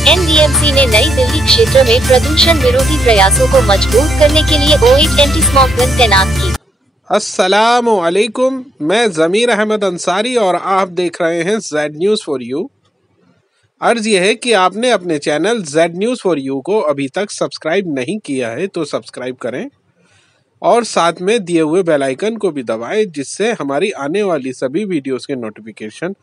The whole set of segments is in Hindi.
एनडीएमसी ने नई दिल्ली क्षेत्र में प्रदूषण विरोधी प्रयासों को मजबूत करने के लिए 8 एंटी स्मॉग गन तैनात की। अस्सलामु अलैकुम, मैं ज़मीर अहमद अंसारी और आप देख रहे हैं जेड न्यूज़ फॉर यू। अर्ज़ यह है कि आपने अपने channel Z news for you को अभी तक सब्सक्राइब नहीं किया है तो सब्सक्राइब करें और साथ में दिए हुए बेल आइकन को भी दबाएं, जिससे हमारी आने वाली सभी वीडियोस के नोटिफिकेशन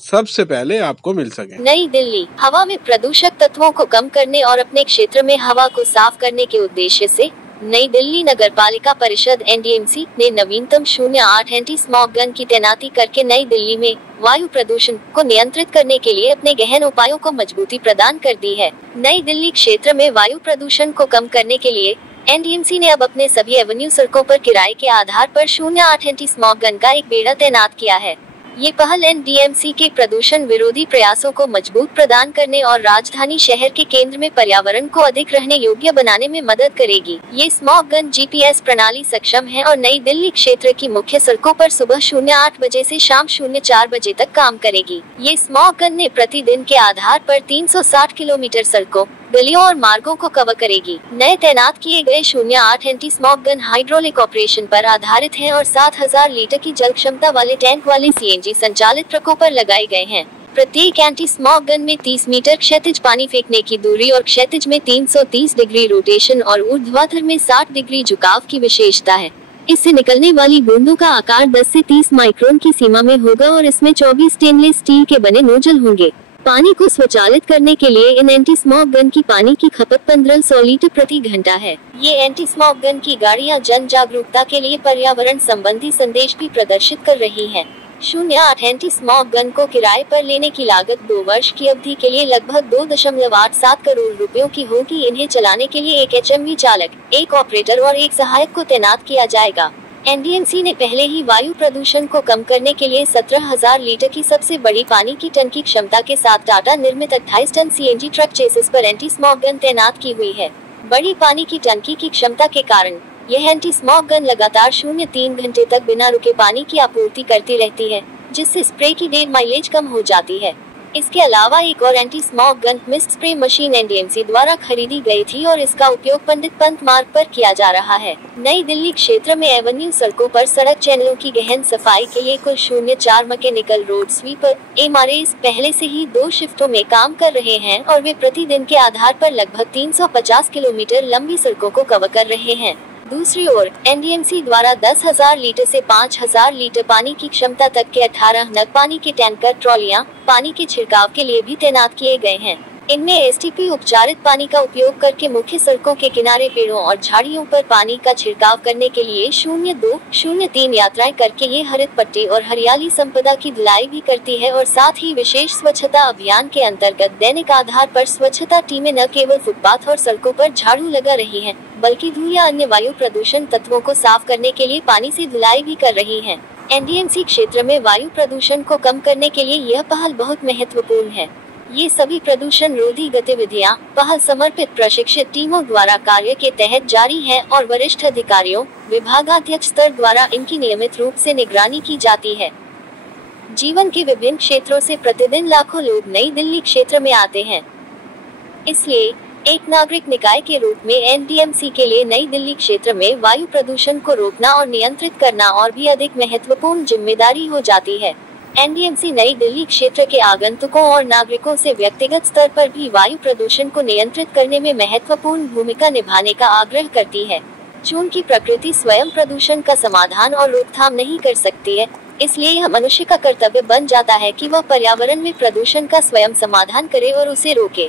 सबसे पहले आपको मिल सके। नई दिल्ली हवा में प्रदूषक तत्वों को कम करने और अपने क्षेत्र में हवा को साफ करने के उद्देश्य से नई दिल्ली नगर पालिका परिषद एनडीएमसी ने नवीनतम 08 एंटी स्मॉग गन की तैनाती करके नई दिल्ली में वायु प्रदूषण को नियंत्रित करने के लिए अपने गहन उपायों को मजबूती प्रदान कर दी है। नई दिल्ली क्षेत्र में वायु प्रदूषण को कम करने के लिए एनडीएमसी ने अब अपने सभी एवेन्यू सड़कों पर किराए के आधार पर 08 एंटी स्मॉग गन का एक बेड़ा तैनात किया है। ये पहल एनडीएमसी के प्रदूषण विरोधी प्रयासों को मजबूत प्रदान करने और राजधानी शहर के केंद्र में पर्यावरण को अधिक रहने योग्य बनाने में मदद करेगी। ये स्मॉग गन जीपीएस प्रणाली सक्षम है और नई दिल्ली क्षेत्र की मुख्य सड़कों पर सुबह 08 बजे से शाम 04 बजे तक काम करेगी। ये स्मॉग गन ने प्रतिदिन के आधार पर 360 किलोमीटर सड़कों, गलियों और मार्गों को कवर करेगी। नए तैनात किए गए 08 anti smog gun hydraulic operation पर आधारित हैं और 7000 लीटर की जल क्षमता वाले टैंक वाले सीएनजी संचालित ट्रकों पर लगाए गए हैं। प्रत्येक एंटी स्मॉग गन में 30 मीटर क्षैतिज पानी फेंकने की दूरी और क्षैतिज में 330 डिग्री रोटेशन और ऊर्ध्वाधर में 60 डिग्री झुकाव की विशेषता है। इससे निकलने वाली बूंदों का आकार 10 से 30 माइक्रोन की सीमा में होगा और इसमें 24 स्टेनलेस स्टील के बने नोजल होंगे। पानी को स्वचालित करने के लिए इन एंटी स्मॉग गन की पानी की खपत 1500 लीटर प्रति घंटा है। ये एंटी स्मॉग गन की गाड़ियां जन जागरूकता के लिए पर्यावरण संबंधी संदेश भी प्रदर्शित कर रही हैं। 08 एंटी स्मॉग गन को किराए पर लेने की लागत 2 वर्ष की अवधि के लिए लगभग 2.87 करोड़ रुपयों की होगी। इन्हें चलाने के लिए एक एचएमवी चालक, एक ऑपरेटर और एक सहायक को तैनात किया जाएगा। एनडीएमसी ने पहले ही वायु प्रदूषण को कम करने के लिए 17,000 लीटर की सबसे बड़ी पानी की टंकी क्षमता के साथ टाटा निर्मित 28 टन सीएनजी ट्रक चेसिस पर एंटी स्मॉग गन तैनात की हुई है। बड़ी पानी की टंकी की क्षमता के कारण यह एंटी स्मॉग गन लगातार 03 घंटे तक बिना रुके पानी की आपूर्ति करती रहती है, जिससे स्प्रे की डेढ़ माइलेज कम हो जाती है। इसके अलावा एक और anti smog gun mist spray machine NDMC द्वारा खरीदी गई थी और इसका उपयोग पंडित पंत मार्ग पर किया जा रहा है। नई दिल्ली क्षेत्र में एवेन्यू सड़कों पर सड़क चैनलों की गहन सफाई के लिए कुल 04 मैकेनिकल रोड स्वीपर एमआरएस पहले से ही 2 शिफ्टों में काम कर रहे हैं और वे प्रतिदिन के आधार पर लगभग 350 किलोमीटर लंबी सड़कों को कवर कर रहे हैं। दूसरी ओर एनडीएमसी द्वारा 10,000 लीटर से 5,000 लीटर पानी की क्षमता तक के 18 नग पानी के टैंकर ट्रॉलियां पानी के छिड़काव के लिए भी तैनात किए गए हैं। इनमें एसटीपी उपचारित पानी का उपयोग करके मुख्य सड़कों के किनारे पेड़ों और झाड़ियों पर पानी का छिड़काव करने के लिए 02-03 यात्राएं करके ये हरित पट्टी और हरियाली संपदा की धुलाई भी करती है और साथ ही विशेष स्वच्छता अभियान के अंतर्गत दैनिक आधार पर स्वच्छता टीमें न केवल फुटपाथ और सड़कों पर झाड़ू लगा रही हैं, बल्कि धूल या अन्य वायु प्रदूषण तत्वों को साफ करने के लिए पानी से धुलाई भी कर रही हैं। एनडीएमसी क्षेत्र में वायु प्रदूषण को कम करने के लिए यह पहल बहुत महत्वपूर्ण है। ये सभी प्रदूषण रोधी गतिविधियां पहल समर्पित प्रशिक्षित टीमों द्वारा कार्य के तहत जारी हैं और वरिष्ठ अधिकारियों, विभागाध्यक्ष स्तर द्वारा इनकी नियमित रूप से निगरानी की जाती है। जीवन के विभिन्न क्षेत्रों से प्रतिदिन लाखों लोग नई दिल्ली क्षेत्र में आते हैं, इसलिए एक नागरिक निकाय के रूप में एनडीएमसी के लिए नई दिल्ली क्षेत्र में वायु प्रदूषण को रोकना और नियंत्रित करना और भी अधिक महत्वपूर्ण जिम्मेदारी हो जाती है। एनडीएमसी नई दिल्ली क्षेत्र के आगंतुकों और नागरिकों से व्यक्तिगत स्तर पर भी वायु प्रदूषण को नियंत्रित करने में महत्वपूर्ण भूमिका निभाने का आग्रह करती है। चूंकि प्रकृति स्वयं प्रदूषण का समाधान और रोकथाम नहीं कर सकती है, इसलिए यह मनुष्य का कर्तव्य बन जाता है कि वह पर्यावरण में प्रदूषण का स्वयं समाधान करे और उसे रोके।